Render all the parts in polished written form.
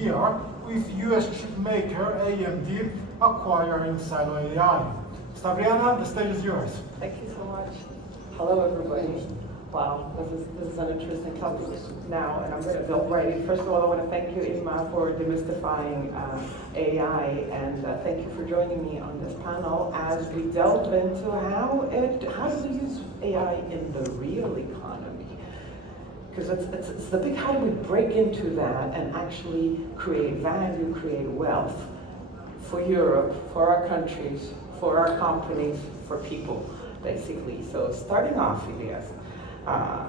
year with US chip maker AMD acquiring Silo AI. Stavriana, the stage is yours. Thank you so much. Hello, everybody. Wow, this is an interesting topic now, and I'm going to build right in. First of all, I want to thank you, Inma, for demystifying AI, and thank you for joining me on this panel as we delve into how do we use AI in the real economy? Because it's the big, how do we break into that and actually create value, create wealth for Europe, for our countries, for our companies, for people, basically. So starting off, Elias, I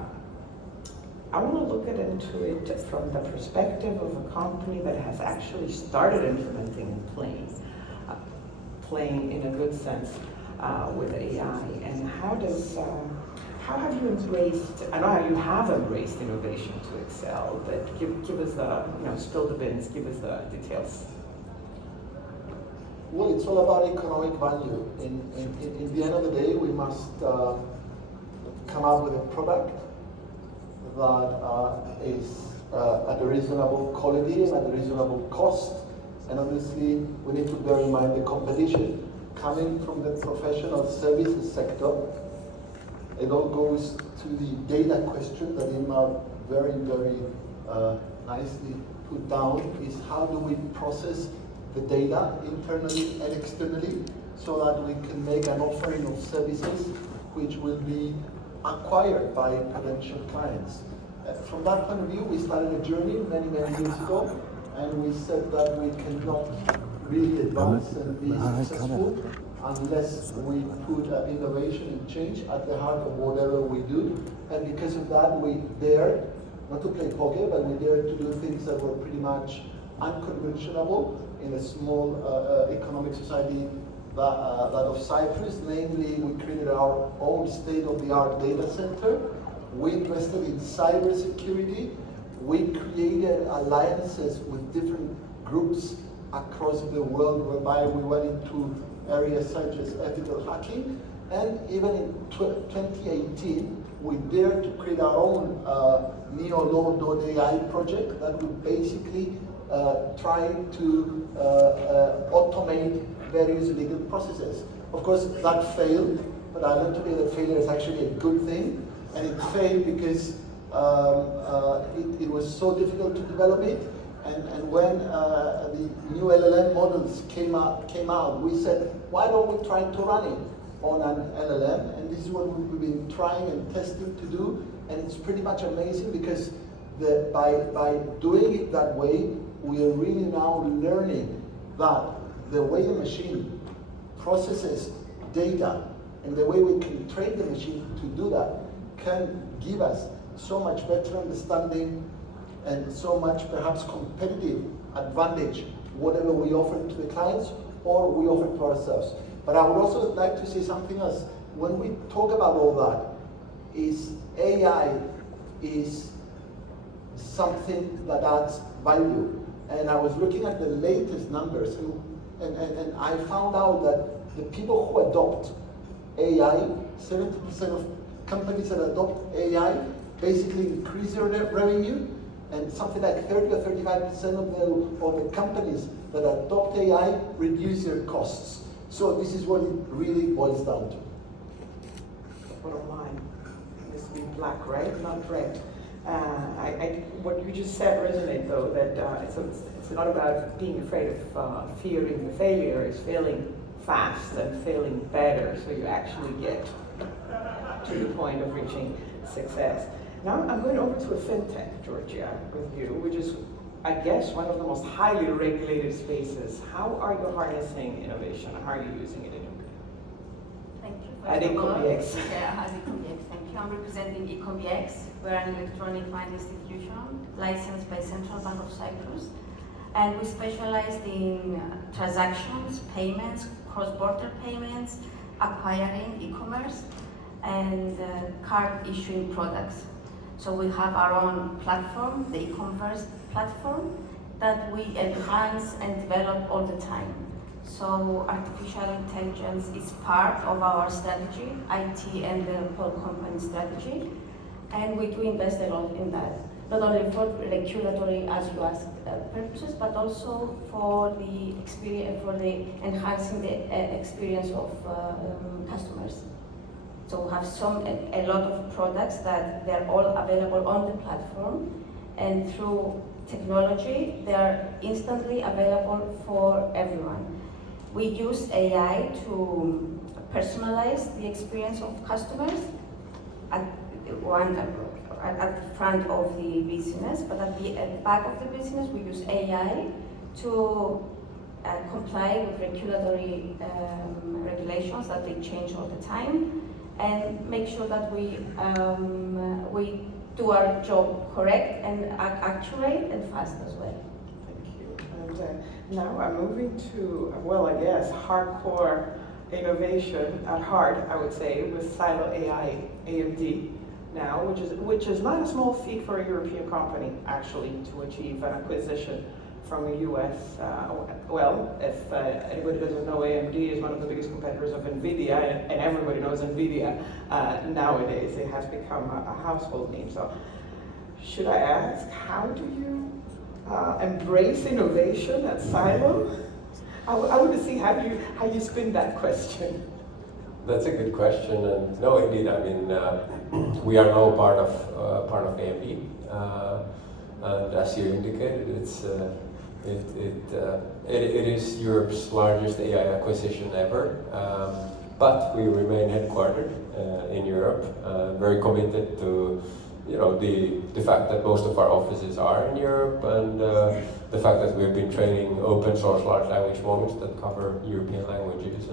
want to look into it from the perspective of a company that has actually started implementing and playing in a good sense with AI. And how have you embraced, I know how you have embraced innovation to excel, but give us the, spill the beans, give us the details. Well, it's all about economic value. In the end of the day, we must come up with a product that is at a reasonable quality and at a reasonable cost. And obviously, we need to bear in mind the competition. Coming from the professional services sector, it all goes to the data question that Inma very, very nicely put down, is how do we process the data internally and externally so that we can make an offering of services which will be acquired by potential clients. From that point of view, we started a journey many, many years ago, and we said that we cannot really advance and be successful unless we put innovation and change at the heart of whatever we do. And because of that, we dare not to play poker, but we dare to do things that were pretty much unconventional in a small economic society that of Cyprus. Namely, we created our own state-of-the-art data center. We invested in cybersecurity. We created alliances with different groups across the world, whereby we went into areas such as ethical hacking. And even in 2018, we dared to create our own NeoLaw.ai project that would basically try to automate various legal processes. Of course, that failed, but I learned today that failure is actually a good thing. And it failed because it was so difficult to develop it. And when the new LLM models came out, we said, why don't we try to run it on an LLM? And this is what we've been trying and testing to do. And it's pretty much amazing because by doing it that way, we are really now learning that the way a machine processes data and the way we can train the machine to do that can give us so much better understanding and so much perhaps competitive advantage, whatever we offer to the clients or we offer to ourselves. But I would also like to say something else. When we talk about all that, is AI is something that adds value. And I was looking at the latest numbers, and I found out that the people who adopt AI, 70% of companies that adopt AI basically increase their revenue, and something like 30 or 35% of the companies that adopt AI reduce their costs. So this is what it really boils down to. Bottom line, this is black, right? Not red. What you just said resonates, though, that it's not about being afraid of fearing the failure. It's failing fast and failing better, so you actually get to the point of reaching success. Now I'm going over to a fintech, Georgia, with you, which is, I guess, one of the most highly regulated spaces. How are you harnessing innovation? How are you using it in your business? Thank you. At IncoBX. Yeah, at IncoBX. Thank you. I'm representing IncoBX. We're an electronic money institution licensed by Central Bank of Cyprus, and we specialize in transactions, payments, cross-border payments, acquiring, e-commerce, and card issuing products. So we have our own platform, the e-commerce platform, that we enhance and develop all the time. So artificial intelligence is part of our strategy, IT and the whole company strategy, and we do invest a lot in that, not only for regulatory, as you asked purposes, but also for the experience, for the enhancing the experience of customers. So we have a lot of products that they're all available on the platform, and through technology, they are instantly available for everyone. We use AI to personalize the experience of customers at the front of the business, but at the back of the business, we use AI to comply with regulatory regulations that they change all the time, and make sure that we do our job correct and accurate and fast as well. Thank you. And now I'm moving to, well, I guess, hardcore innovation at heart, I would say, with Silo AI AMD now, which is not a small feat for a European company, actually, to achieve an acquisition from a US. Well, if anybody doesn't know, AMD is one of the biggest competitors of NVIDIA, and everybody knows NVIDIA nowadays. It has become a household name. So, should I ask, how do you embrace innovation at Silo? I want to see how you spin that question. That's a good question, and no, indeed. I mean, we are now part of AMD, and as you indicated, it is Europe's largest AI acquisition ever. But we remain headquartered in Europe, very committed to, the fact that most of our offices are in Europe, and the fact that we've been training open source large language models that cover European languages.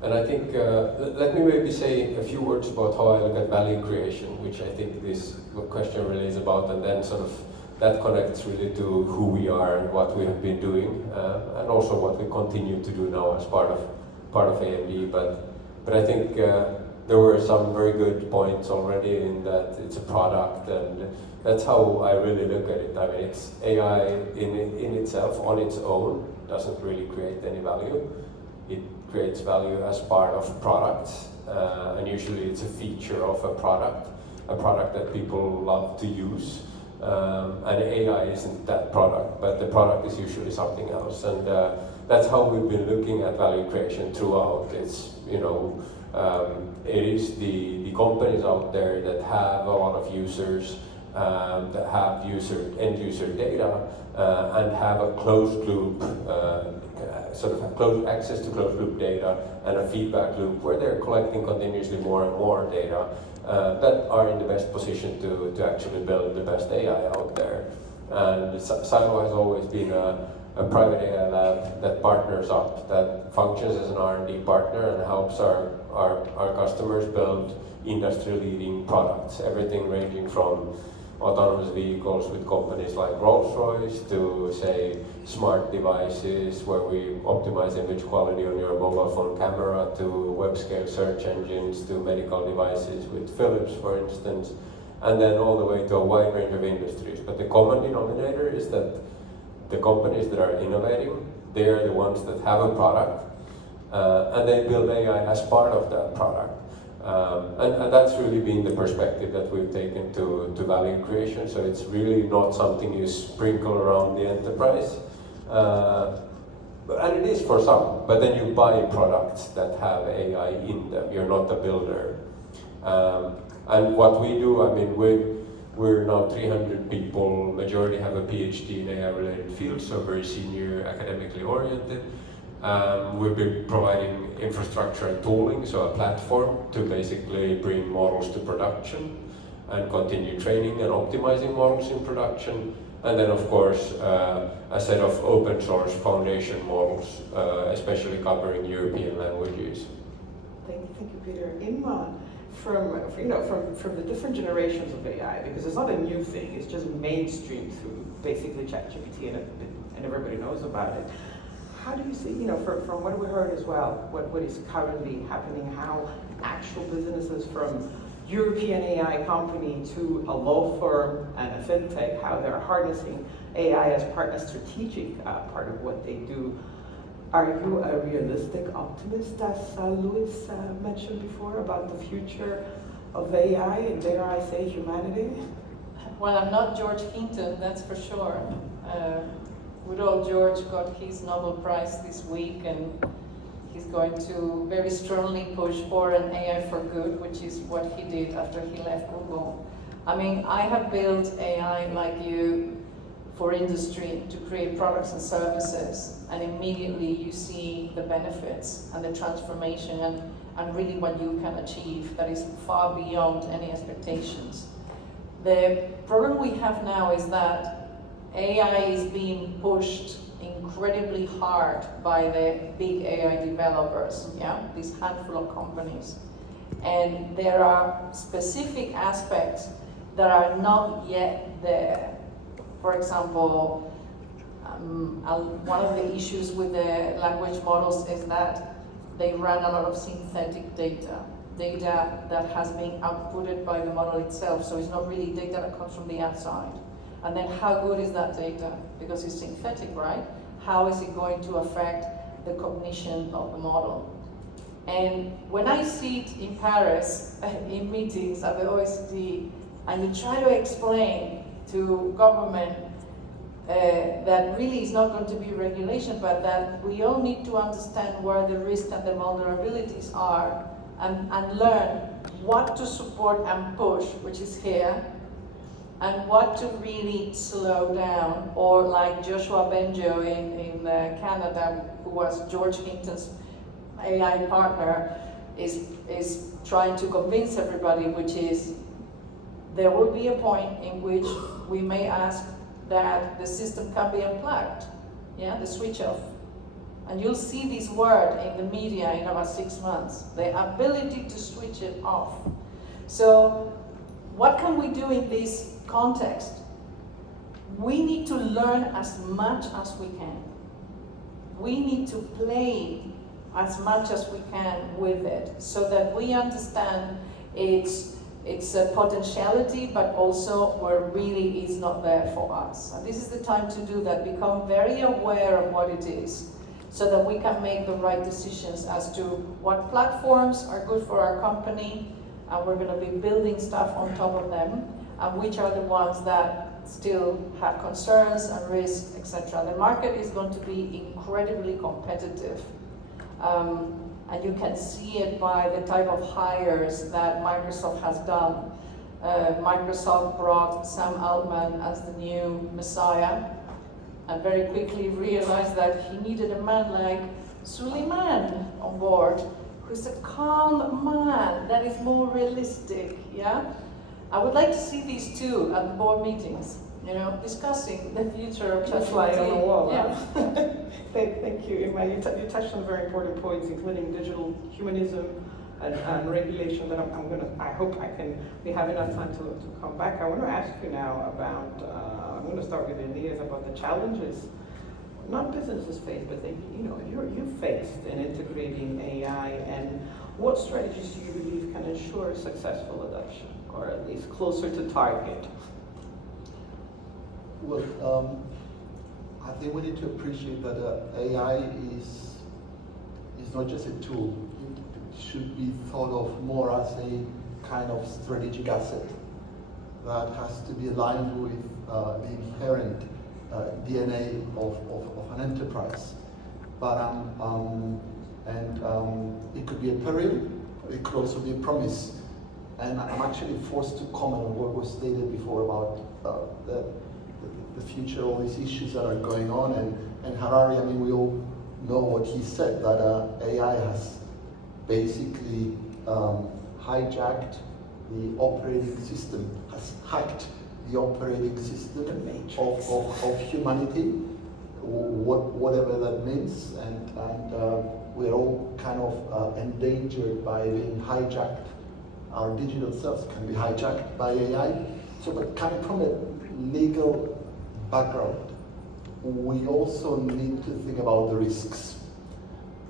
And I think, let me maybe say a few words about how I look at value creation, which I think this question really is about, and then sort of that connects really to who we are and what we have been doing, and also what we continue to do now as part of AMD. But I think there were some very good points already in that it's a product, and that's how I really look at it. I mean, it's AI in itself, on its own, doesn't really create any value. It creates value as part of products, and usually it's a feature of a product that people love to use. And AI isn't that product, but the product is usually something else. And that's how we've been looking at value creation throughout. It's, it is the companies out there that have a lot of users, that have end user data, and have a closed loop, sort of closed access to closed loop data and a feedback loop where they're collecting continuously more and more data, that are in the best position to actually build the best AI out there. And Silo has always been a private AI lab that partners up, that functions as an R&D partner and helps our customers build industry-leading products. Everything ranging from autonomous vehicles with companies like Rolls-Royce to, say, smart devices where we optimize image quality on your mobile phone camera, to web-scale search engines, to medical devices with Philips, for instance, and then all the way to a wide range of industries. But the common denominator is that the companies that are innovating, they're the ones that have a product, and they build AI as part of that product. And that's really been the perspective that we've taken to value creation. So it's really not something you sprinkle around the enterprise, and it is for some, but then you buy products that have AI in them. You're not a builder. And what we do, I mean, we're now 300 people, majority have a PhD in AI-related fields, so very senior, academically oriented. We've been providing infrastructure and tooling, so a platform to basically bring models to production and continue training and optimizing models in production. And then, of course, a set of open source foundation models, especially covering European languages. Thank you, Peter. Inma, from the different generations of AI, because it's not a new thing, it's just mainstream through basically ChatGPT, and everybody knows about it. How do you see, from what we heard as well, what is currently happening, how actual businesses from European AI company to a law firm and a fintech, how they're harnessing AI as a strategic part of what they do. Are you a realistic optimist, as Luis mentioned before, about the future of AI and, dare I say, humanity? Well, I'm not George Hinton, that's for sure. Good old George got his Nobel Prize this week, and he's going to very strongly push for an AI for good, which is what he did after he left Google. I mean, I have built AI like you for industry to create products and services, and immediately you see the benefits and the transformation and really what you can achieve that is far beyond any expectations. The problem we have now is that AI is being pushed incredibly hard by the big AI developers, yeah, this handful of companies. And there are specific aspects that are not yet there. For example, one of the issues with the language models is that they run a lot of synthetic data that has been outputted by the model itself, so it's not really data that comes from the outside. And then how good is that data? Because it's synthetic, right? How is it going to affect the cognition of the model? And when I sit in Paris in meetings at the OECD, and you try to explain to government that really is not going to be regulation, but that we all need to understand where the risk and the vulnerabilities are, and learn what to support and push, which is here, and what to really slow down, or like Joshua Benjo in Canada, who was George Hinton's AI partner, is trying to convince everybody, which is there will be a point in which we may ask that the system can be unplugged, yeah, the switch off. And you'll see this word in the media in about 6 months, the ability to switch it off. So what can we do in this context? We need to learn as much as we can. We need to play as much as we can with it so that we understand its potentiality, but also where really is not there for us. And this is the time to do that, become very aware of what it is, so that we can make the right decisions as to what platforms are good for our company, and we're going to be building stuff on top of them, and which are the ones that still have concerns and risks, etc. The market is going to be incredibly competitive. And you can see it by the type of hires that Microsoft has done. Microsoft brought Sam Altman as the new messiah, and very quickly realized that he needed a man like Suleiman on board, who's a calm man that is more realistic, yeah? I would like to see these two at the board meetings, you know, discussing the future of ChatGPT. Fly on the wall. Yeah. Thank you, Inma. You touched on very important points, including digital humanism and regulation. That I hope we have enough time to come back. I want to ask you now about. I'm going to start with Elias about the challenges, not businesses face, but you faced in integrating AI, and what strategies do you believe can ensure successful adoption, or at least closer to target? Well, I think we need to appreciate that AI is not just a tool. It should be thought of more as a kind of strategic asset that has to be aligned with the inherent DNA of an enterprise. But it could be a peril. It could also be a promise. And I'm actually forced to comment on what was stated before about the future, all these issues that are going on, and Harari, I mean, we all know what he said, that AI has basically hijacked the operating system, has hacked the operating system of humanity, whatever that means, and we're all kind of endangered by being hijacked. Our digital selves can be hijacked by AI. So, but coming from a legal background, we also need to think about the risks,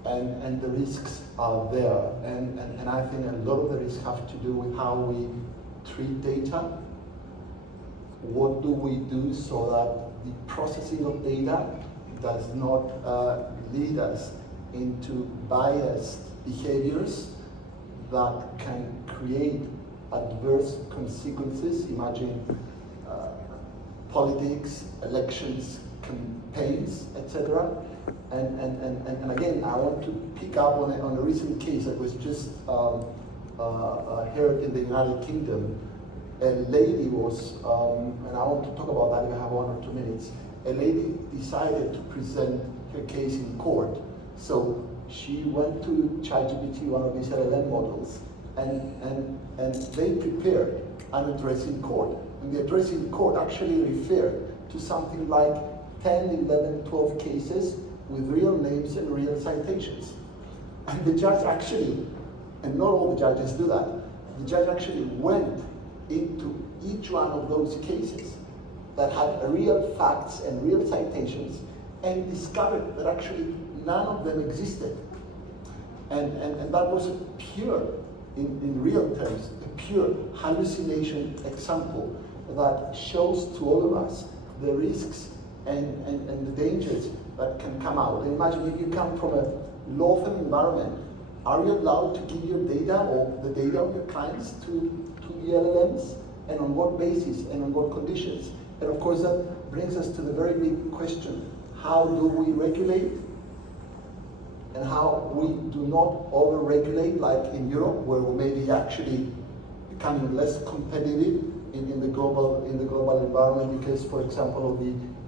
and the risks are there, and I think a lot of the risks have to do with how we treat data. What do we do so that the processing of data does not lead us into biased behaviors that can create adverse consequences? Imagine politics, elections, campaigns, etc. And again, I want to pick up on a recent case that was just heard in the United Kingdom. A lady was, and I want to talk about that if I have 1 or 2 minutes. A lady decided to present her case in court. So she went to ChatGPT, one of these LLM models, and they prepared an address in court. And the address in court actually referred to something like 10, 11, 12 cases with real names and real citations. And the judge actually, and not all the judges do that, the judge actually went into each one of those cases that had real facts and real citations and discovered that actually none of them existed. And that was a pure, in real terms, a pure hallucination example that shows to all of us the risks and the dangers that can come out. And imagine if you come from a law firm environment, are you allowed to give your data or the data of your clients to the LLMs? And on what basis and on what conditions? And of course that brings us to the very big question, how do we regulate? And how we do not over-regulate like in Europe, where we may be actually becoming less competitive in the global environment because, for example,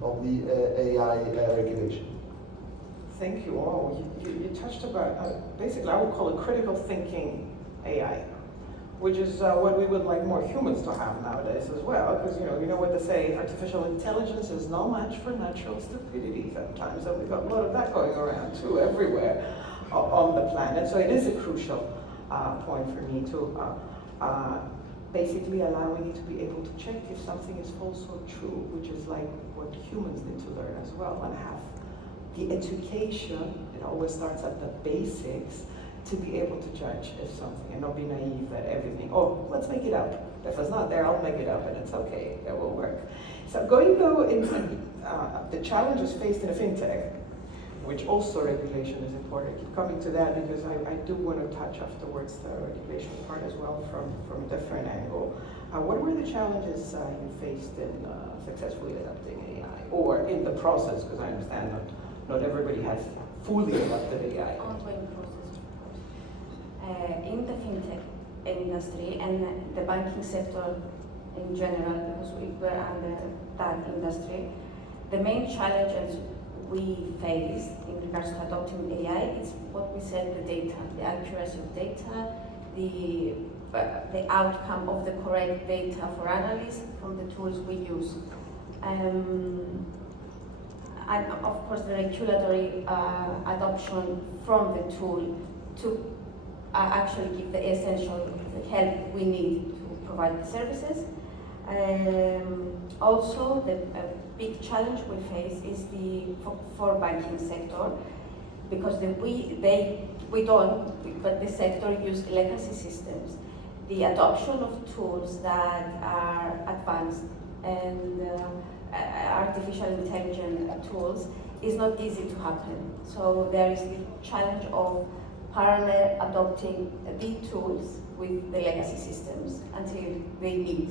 of the AI regulation. Thank you all. You touched about, basically I would call it critical thinking AI, which is what we would like more humans to have nowadays as well, because you know what they say, artificial intelligence is no match for natural stupidity sometimes, and we've got a lot of that going around too, everywhere on the planet. So it is a crucial point for me to basically allowing you to be able to check if something is false or true, which is like what humans need to learn as well, and have the education, it always starts at the basics, to be able to judge if something, and not be naive that everything, oh, let's make it up. If it's not there, I'll make it up, and it's okay, it will work. So going though into the challenges faced in a fintech, which also regulation is important. I keep coming to that because I do want to touch afterwards the regulation part as well from a different angle. What were the challenges you faced in successfully adopting AI, or in the process, because I understand not everybody has fully adopted AI. Ongoing process, of course. In the fintech industry and the banking sector in general, because we were under that industry, the main challenges we face in regards to adopting AI is what we said, the data, the accuracy of data, the outcome of the correct data for analysis from the tools we use. And of course the regulatory adoption from the tool to actually give the essential help we need to provide the services. Also, the big challenge we face is for banking sector, because but the sector use legacy systems. The adoption of tools that are advanced and artificial intelligence tools is not easy to happen. So there is the challenge of parallel adopting the tools with the legacy systems until they meet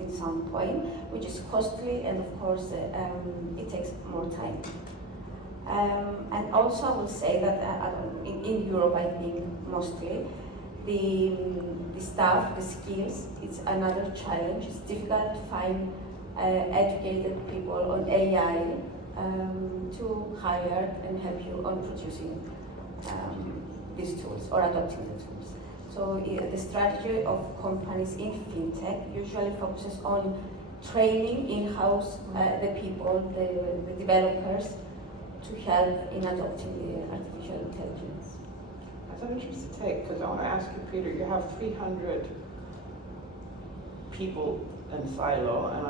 in some point, which is costly, and of course it takes more time. And also I will say that in Europe, I think mostly, the staff, the skills, it's another challenge. It's difficult to find educated people on AI to hire and help you on producing these tools or adopting the tools. So the strategy of companies in fintech usually focuses on training in-house the people, the developers, to help in adopting the artificial intelligence. That's an interesting take, because I want to ask you, Peter, you have 300 people in silo, and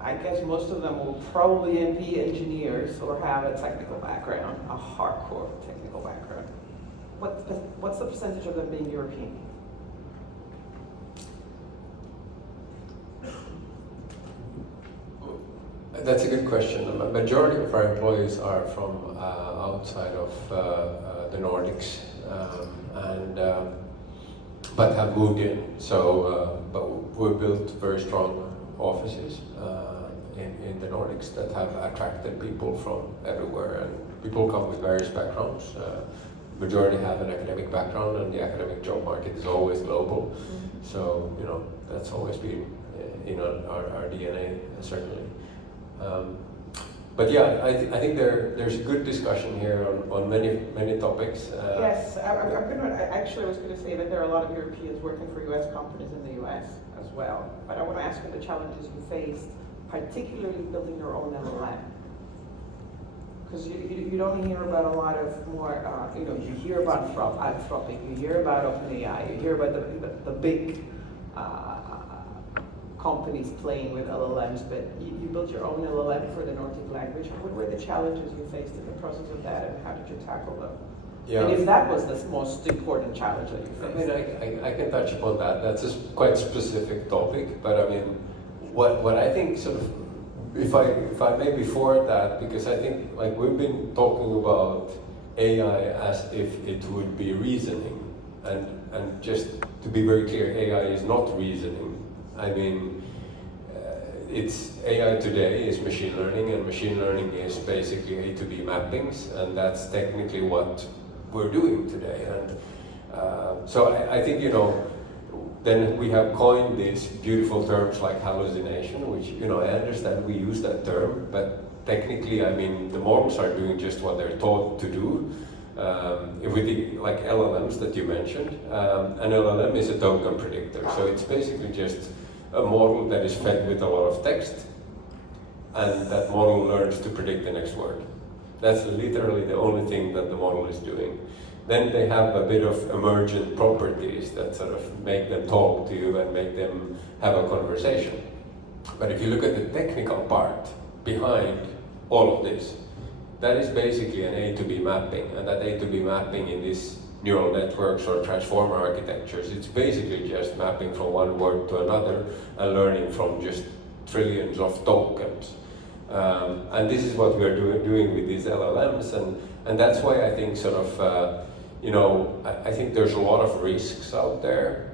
I guess most of them will probably be engineers or have a technical background, a hardcore technical background. What's the percentage of them being European? That's a good question. The majority of our employees are from outside of the Nordics, but have moved in. So, but we've built very strong offices in the Nordics that have attracted people from everywhere, and people come with various backgrounds. Majority have an academic background, and the academic job market is always global. So that's always been in our DNA, certainly. But yeah, I think there's a good discussion here on many topics. Yes, I was going to say that there are a lot of Europeans working for U.S. companies in the U.S. as well. But I want to ask you the challenges you faced, particularly building your own LLM. Because you don't hear about a lot of more, you hear about Anthropic, you hear about OpenAI, you hear about the big companies playing with LLMs, but you built your own LLM for the Nordic language. What were the challenges you faced in the process of that, and how did you tackle them? Yeah. And if that was the most important challenge that you faced? I mean, I can touch upon that. That's a quite specific topic, but I mean, what I think sort of, if I may before that, because I think like we've been talking about AI as if it would be reasoning, and just to be very clear, AI is not reasoning. I mean, it's AI today is machine learning, and machine learning is basically A to B mappings, and that's technically what we're doing today. And so I think, then we have coined these beautiful terms like hallucination, which, I understand we use that term, but technically, I mean, the models are doing just what they're taught to do. If we think like LLMs that you mentioned, an LLM is a token predictor, so it's basically just a model that is fed with a lot of text, and that model learns to predict the next word. That's literally the only thing that the model is doing. Then they have a bit of emergent properties that sort of make them talk to you and make them have a conversation. But if you look at the technical part behind all of this, that is basically an A to B mapping, and that A to B mapping in these neural networks or transformer architectures, it's basically just mapping from one word to another and learning from just trillions of tokens. And this is what we're doing with these LLMs, and that's why I think sort of, I think there's a lot of risks out there,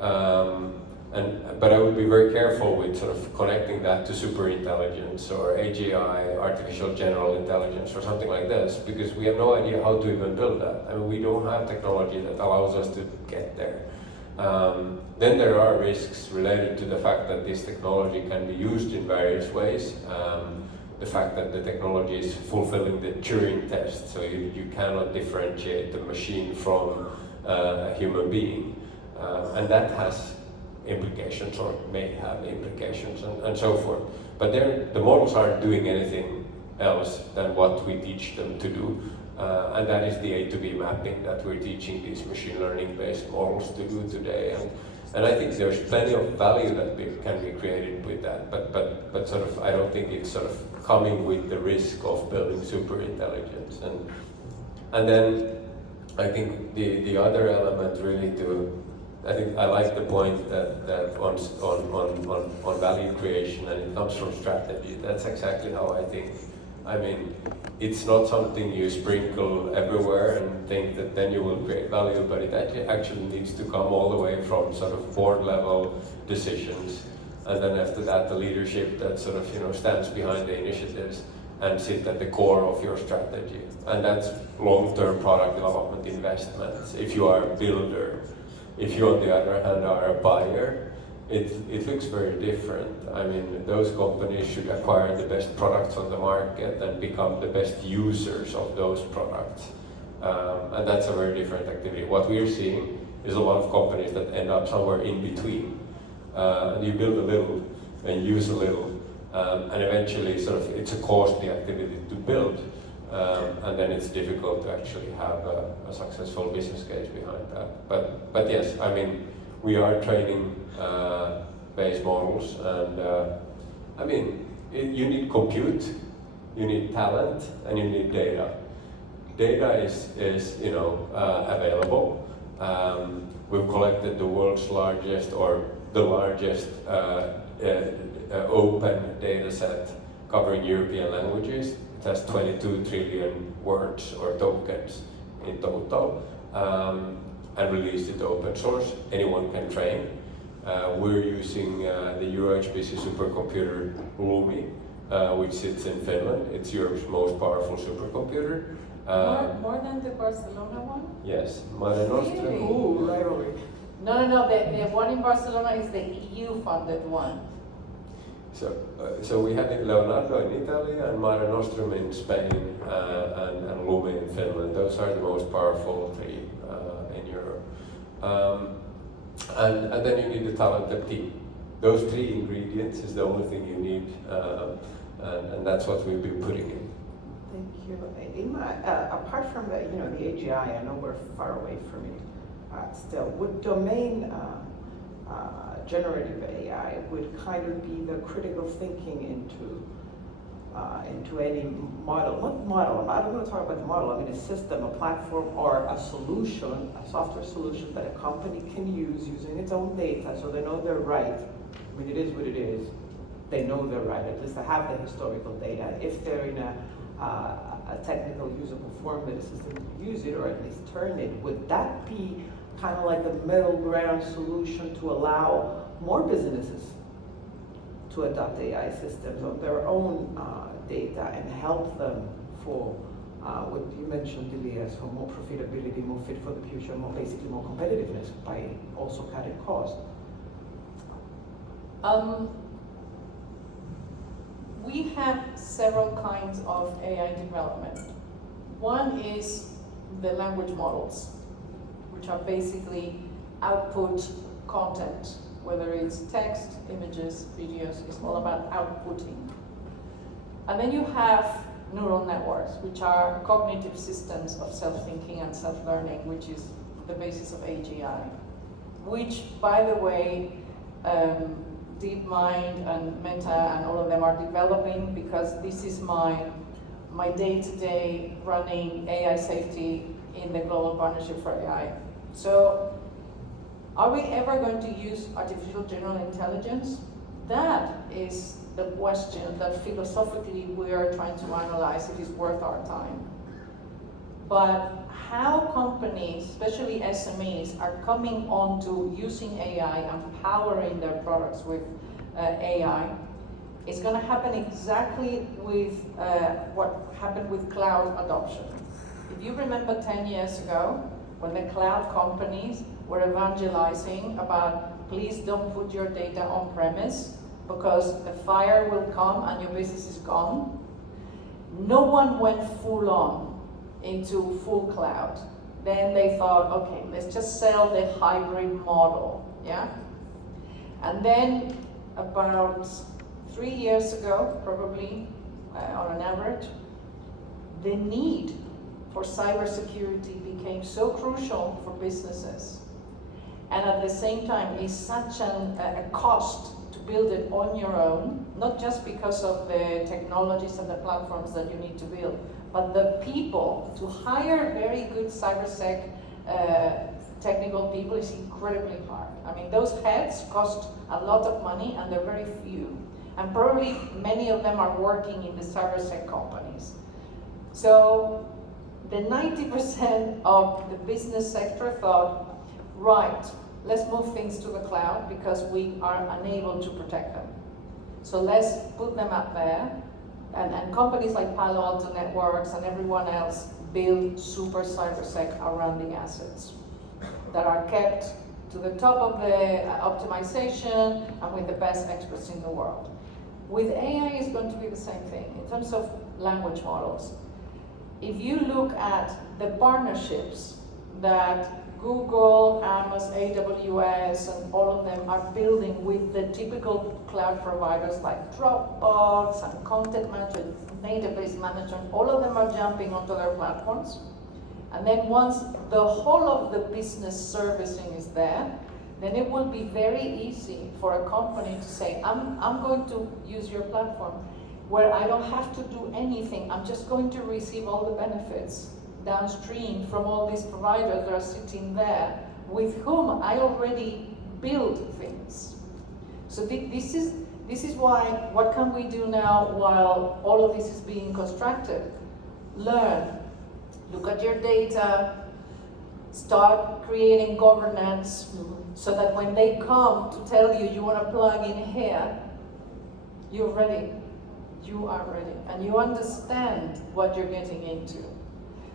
but I would be very careful with sort of connecting that to superintelligence or AGI, artificial general intelligence, or something like this, because we have no idea how to even build that. I mean, we don't have technology that allows us to get there. Then there are risks related to the fact that this technology can be used in various ways. The fact that the technology is fulfilling the Turing test, so you cannot differentiate the machine from a human being. And that has implications, or may have implications, and so forth. But the models aren't doing anything else than what we teach them to do. And that is the A to B mapping that we're teaching these machine learning based models to do today. And I think there's plenty of value that can be created with that, but sort of I don't think it's sort of coming with the risk of building super intelligence. And then I think the other element really I think I like the point that on value creation, and it comes from strategy. That's exactly how I think. I mean, it's not something you sprinkle everywhere and think that then you will create value, but it actually needs to come all the way from sort of board level decisions, and then after that the leadership that sort of stands behind the initiatives and sit at the core of your strategy. And that's long-term product development investments. If you are a builder, if you on the other hand are a buyer, it looks very different. I mean, those companies should acquire the best products on the market and become the best users of those products. And that's a very different activity. What we're seeing is a lot of companies that end up somewhere in between. And you build a little and use a little, and eventually sort of it's a costly activity to build. And then it's difficult to actually have a successful business case behind that. But yes, I mean, we are training base models, and I mean, you need compute, you need talent, and you need data. Data is available. We've collected the world's largest, or the largest open data set covering European languages. It has 22 trillion words or tokens in total, and released it open source. Anyone can train. We're using the EuroHPC supercomputer Lumi, which sits in Finland. It's Europe's most powerful supercomputer. More than the Barcelona one? Yes, Mare Nostrum. Really? Ooh, rivalry. No, the one in Barcelona is the EU-funded one. So we had Leonardo in Italy and Mare Nostrum in Spain and Lume in Finland. Those are the most powerful three in Europe. And then you need a talented team. Those three ingredients is the only thing you need, and that's what we've been putting in. Thank you. Inma, apart from the, the AGI, I know we're far away from it still. Would domain generative AI would kind of be the critical thinking into any model? Not model. I don't want to talk about the model. I mean a system, a platform, or a solution, a software solution that a company can use using its own data, so they know they're right. I mean, it is what it is. They know they're right. At least they have the historical data. If they're in a technical usable form that a system can use it, or at least turn it, would that be kind of like the middle ground solution to allow more businesses to adopt AI systems on their own data and help them for what you mentioned, Elias, for more profitability, more fit for the future, basically more competitiveness by also cutting costs? We have several kinds of AI development. One is the language models, which are basically output content, whether it's text, images, videos, it's all about outputting. And then you have neural networks, which are cognitive systems of self-thinking and self-learning, which is the basis of AGI, which, by the way, DeepMind and Meta and all of them are developing, because this is my day-to-day running AI safety in the Global Partnership for AI. So, are we ever going to use artificial general intelligence? That is the question that philosophically we are trying to analyze if it's worth our time. But how companies, especially SMEs, are coming on to using AI and powering their products with AI is going to happen exactly with what happened with cloud adoption. If you remember 10 years ago, when the cloud companies were evangelizing about, please don't put your data on premise because the fire will come and your business is gone, no one went full on into full cloud. Then they thought, okay, let's just sell the hybrid model, yeah? And then about 3 years ago, probably on an average, the need for cybersecurity became so crucial for businesses. And at the same time, it's such a cost to build it on your own, not just because of the technologies and the platforms that you need to build, but the people. To hire very good cybersec technical people is incredibly hard. I mean, those heads cost a lot of money and they're very few. And probably many of them are working in the cybersec companies. So the 90% of the business sector thought, right, let's move things to the cloud because we are unable to protect them. So let's put them up there. And companies like Palo Alto Networks and everyone else build super cybersec around the assets that are kept to the top of the optimization and with the best experts in the world. With AI, it's going to be the same thing in terms of language models. If you look at the partnerships that Google, Amazon, AWS, and all of them are building with the typical cloud providers like Dropbox and content management, database management, all of them are jumping onto their platforms. And then once the whole of the business servicing is there, then it will be very easy for a company to say, I'm going to use your platform where I don't have to do anything. I'm just going to receive all the benefits downstream from all these providers that are sitting there with whom I already build things. So this is why, what can we do now while all of this is being constructed? Learn, look at your data, start creating governance so that when they come to tell you you want to plug in here, you're ready. you are ready and you understand what you're getting into.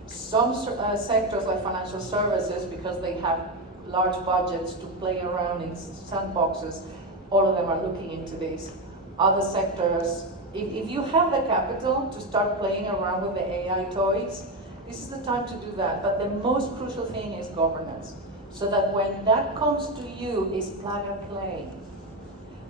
Some sectors like financial services, because they have large budgets to play around in sandboxes, all of them are looking into this. Other sectors, if you have the capital to start playing around with the AI toys, this is the time to do that. But the most crucial thing is governance, so that when that comes to you, it's plug and play.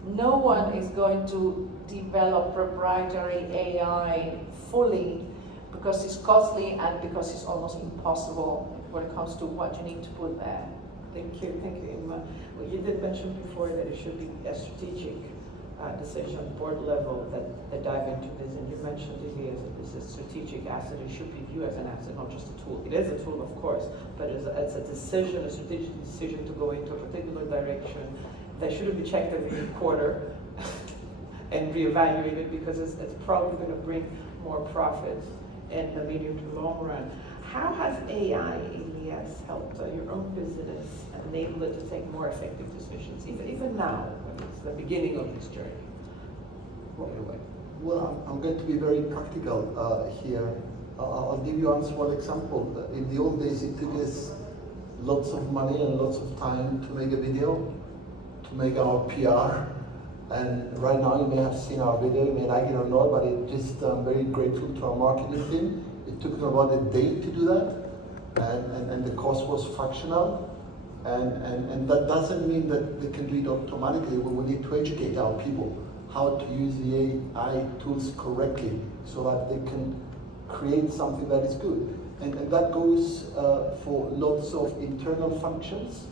No one is going to develop proprietary AI fully because it's costly and because it's almost impossible when it comes to what you need to put there. Thank you, Inma. Well, you did mention before that it should be a strategic decision, board level, that dive into this, and you mentioned it as a strategic asset. It should be viewed as an asset, not just a tool. It is a tool, of course, but it's a decision, a strategic decision to go into a particular direction that shouldn't be checked every quarter and reevaluated, because it's probably going to bring more profits in the medium to long run. How has AI in ES helped your own business enable it to take more effective decisions, even now, when it's the beginning of this journey? Well, I'm going to be very practical here. I'll give you one small example. In the old days, it took us lots of money and lots of time to make a video, to make our PR. And right now, you may have seen our video, you may like it or not, but I'm very grateful to our marketing team. It took them about a day to do that, and the cost was fractional. And that doesn't mean that they can do it automatically. We need to educate our people how to use the AI tools correctly so that they can create something that is good. And that goes for lots of internal functions,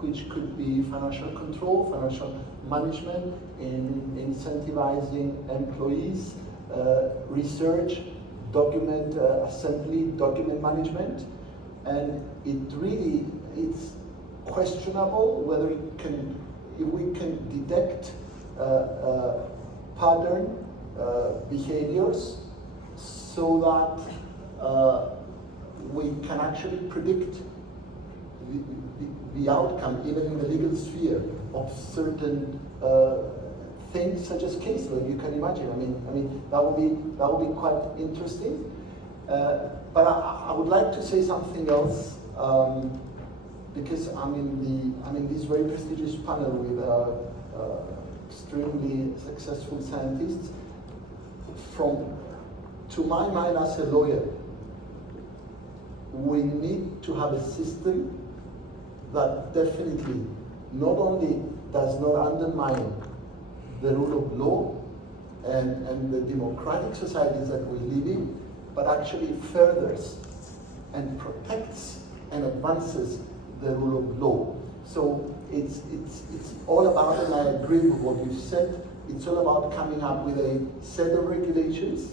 which could be financial control, financial management, in incentivizing employees, research, document assembly, document management. And it's questionable whether if we can detect pattern behaviors so that we can actually predict the outcome, even in the legal sphere, of certain things, such as case law. You can imagine. I mean, that would be quite interesting. But I would like to say something else, because I'm in this very prestigious panel with extremely successful scientists. To my mind, as a lawyer, we need to have a system that definitely not only does not undermine the rule of law and the democratic societies that we live in, but actually furthers and protects and advances the rule of law. So it's all about, and I agree with what you said, it's all about coming up with a set of regulations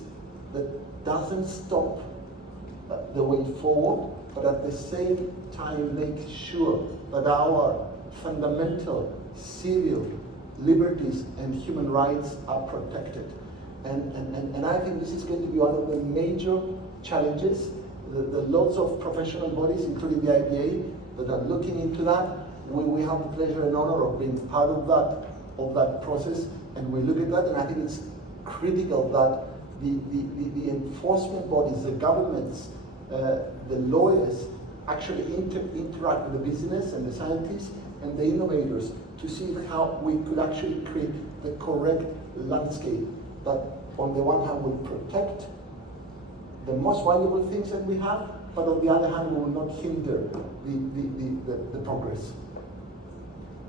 that doesn't stop the way forward, but at the same time make sure that our fundamental civil liberties and human rights are protected. And I think this is going to be one of the major challenges. The lots of professional bodies, including the IBA, that are looking into that. We have the pleasure and honor of being part of that process, and we look at that, and I think it's critical that the enforcement bodies, the governments, the lawyers actually interact with the business and the scientists and the innovators to see how we could actually create the correct landscape that on the one hand will protect the most valuable things that we have, but on the other hand will not hinder the progress.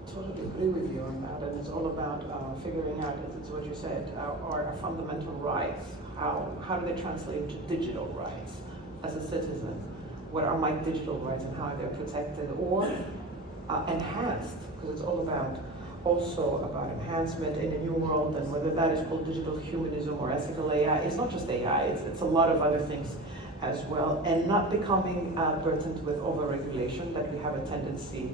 Totally agree with you on that, and it's all about figuring out, it's what you said, our fundamental rights. How do they translate into digital rights as a citizen? What are my digital rights and how are they protected or enhanced? Because it's all about also about enhancement in a new world, and whether that is called digital humanism or ethical AI. It's not just AI, it's a lot of other things as well, and not becoming burdened with overregulation that we have a tendency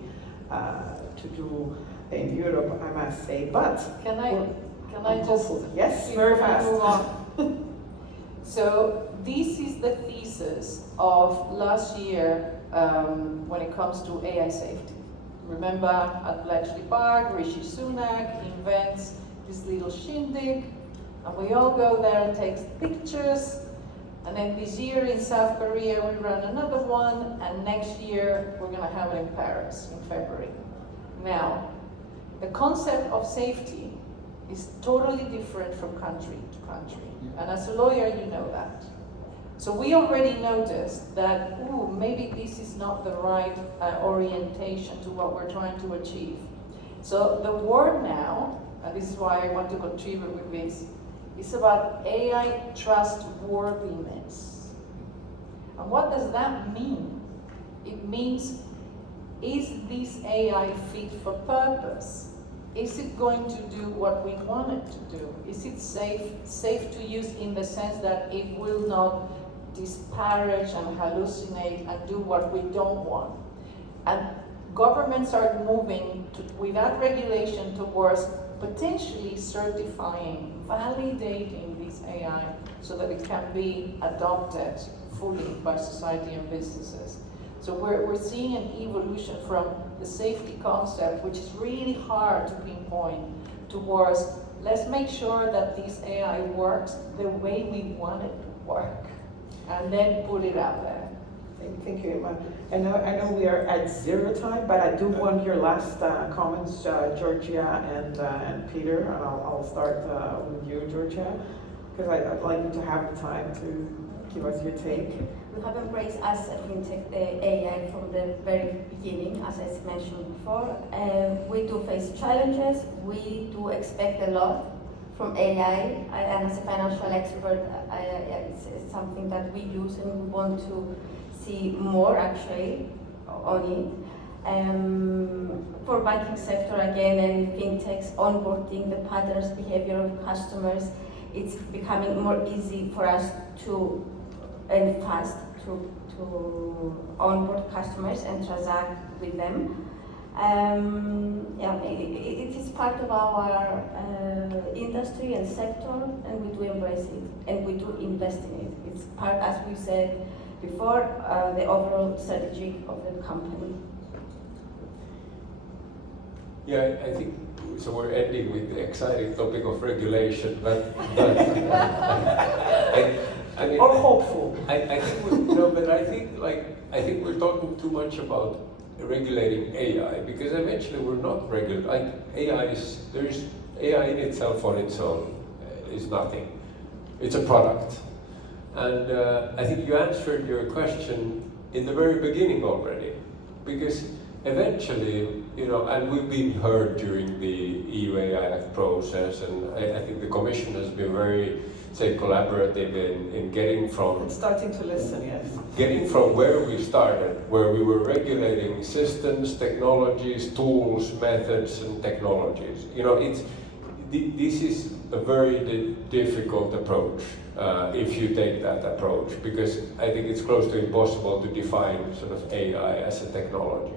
to do in Europe, I must say. But can I just yes, very fast. Move on. So this is the thesis of last year when it comes to AI safety. Remember, at Bletchley Park, Rishi Sunak invents this little shindig And we all go there and take pictures, and then this year in South Korea we run another one, and next year we're going to have it in Paris in February. Now, the concept of safety is totally different from country to country, and as a lawyer you know that. So we already noticed that, ooh, maybe this is not the right orientation to what we're trying to achieve. So the word now, and this is why I want to contribute with this, is about AI trustworthiness. And what does that mean? It means, is this AI fit for purpose? Is it going to do what we want it to do? Is it safe to use in the sense that it will not disparage and hallucinate and do what we don't want? And governments are moving without regulation towards potentially certifying, validating this AI so that it can be adopted fully by society and businesses. So we're seeing an evolution from the safety concept, which is really hard to pinpoint, towards let's make sure that this AI works the way we want it to work, and then put it out there. Thank you, Inma. I know we are at zero time, but I do want your last comments, Georgia and Peter. And I'll start with you, Georgia, because I'd like you to have the time to give us your take. We have embraced as a fintech the AI from the very beginning, as I mentioned before. We do face challenges. We do expect a lot from AI, and as a financial expert, it's something that we use and we want to see more actually on it. For banking sector again and fintechs, onboarding the patterns, behavior of customers, it's becoming more easy for us to and fast to onboard customers and transact with them. It is part of our industry and sector, and we do embrace it and we do invest in it. It's part, as we said before, the overall strategy of the company. Yeah, I think so. We're ending with the exciting topic of regulation, but I mean, Or hopeful. I think but I think we're talking too much about regulating AI, because eventually we're not regulating. Like there's AI in itself on its own is nothing. It's a product, and I think you answered your question in the very beginning already, because eventually, and we've been heard during the EU AI Act process, and I think the Commission has been very, collaborative in getting from... It's starting to listen, yes. Getting from where we started, where we were regulating systems, technologies, tools, methods, and technologies. This is a very difficult approach if you take that approach, because I think it's close to impossible to define sort of AI as a technology.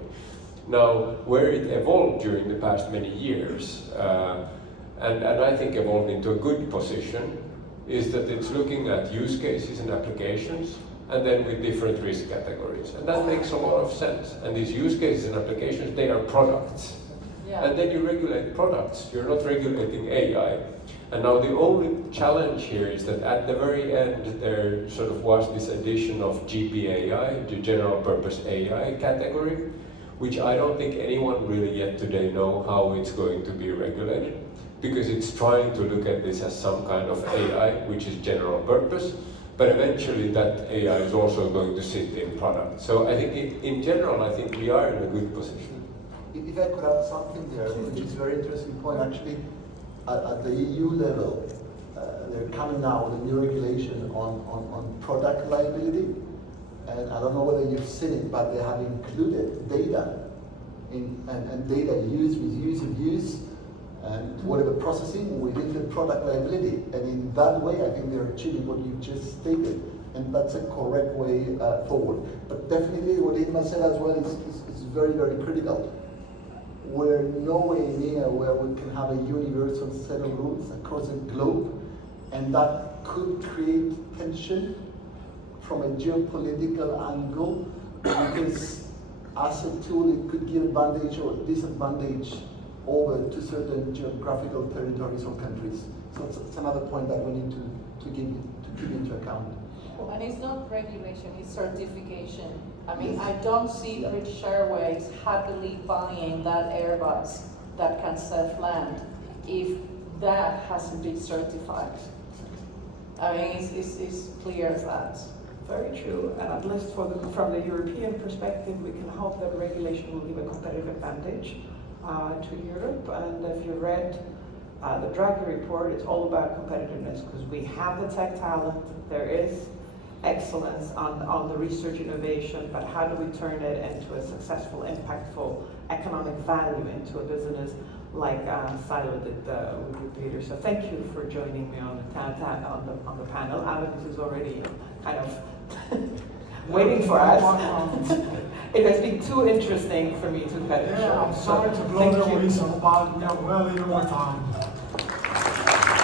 Now, where it evolved during the past many years, and I think evolved into a good position, is that it's looking at use cases and applications, and then with different risk categories. And that makes a lot of sense. And these use cases and applications, they are products. Yeah. And then you regulate products, you're not regulating AI. And now the only challenge here is that at the very end, there sort of was this addition of GPAI, the general purpose AI category, which I don't think anyone really yet today know how it's going to be regulated, because it's trying to look at this as some kind of AI, which is general purpose, but eventually that AI is also going to sit in product. So I think in general, I think we are in a good position. If I could add something there, which is a very interesting point, actually, at the EU level, they're coming now with a new regulation on product liability, and I don't know whether you've seen it, but they have included data and data use with use of use, and whatever processing within the product liability. And in that way, I think they're achieving what you just stated, and that's a correct way forward. But definitely what Inma said as well is very, very critical. We're nowhere near where we can have a universal set of rules across the globe, and that could create tension from a geopolitical angle, because as a tool it could give advantage or disadvantage over to certain geographical territories or countries. So it's another point that we need to keep into account. And it's not regulation, it's certification. I mean, I don't see British Airways happily buying that Airbus that can self-land if that hasn't been certified. I mean, it's clear as that. Very true, and at least from the European perspective, we can hope that regulation will give a competitive advantage to Europe. And if you read the Draghi report, it's all about competitiveness because we have the tech talent, there is excellence on the research innovation, but how do we turn it into a successful, impactful economic value into a business like Silo did with Peter. So thank you for joining me on the panel. Alex is already kind of waiting for us. It has been too interesting for me to cut it short. Yeah, I'm sorry to blow Thank the you. whistle, but we are well in overtime.